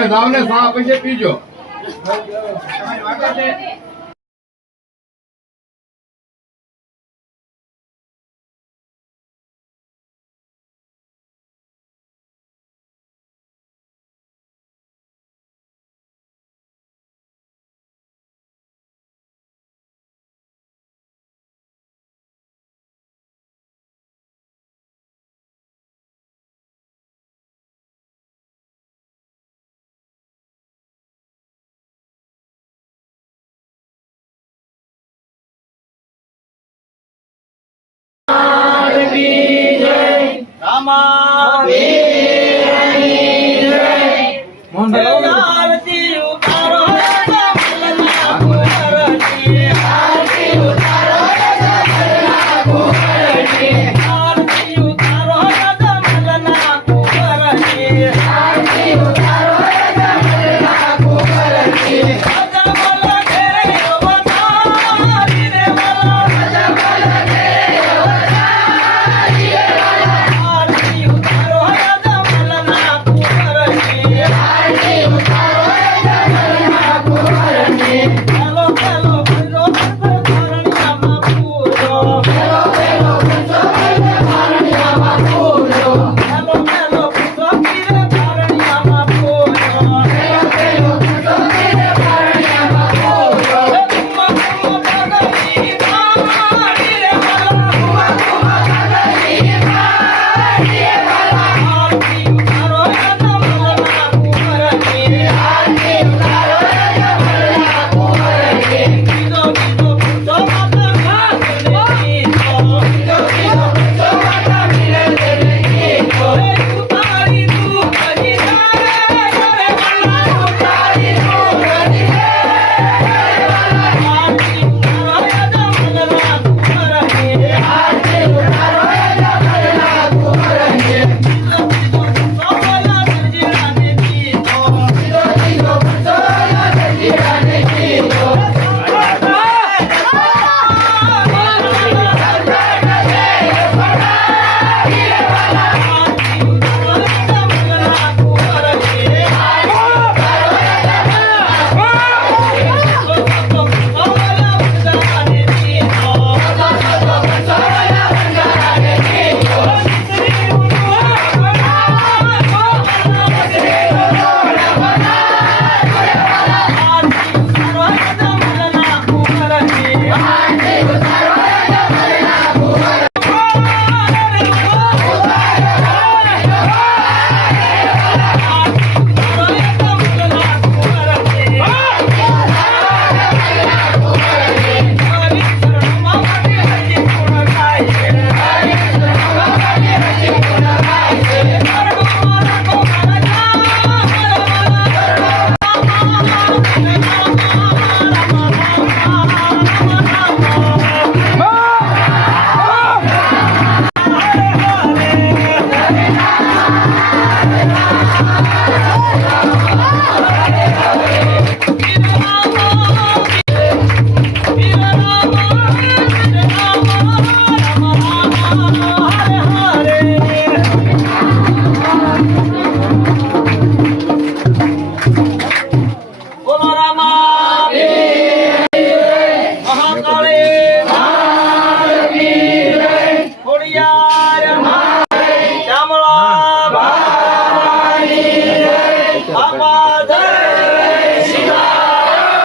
તમે દાવને સાવ પૈસે પીજો. Yeah.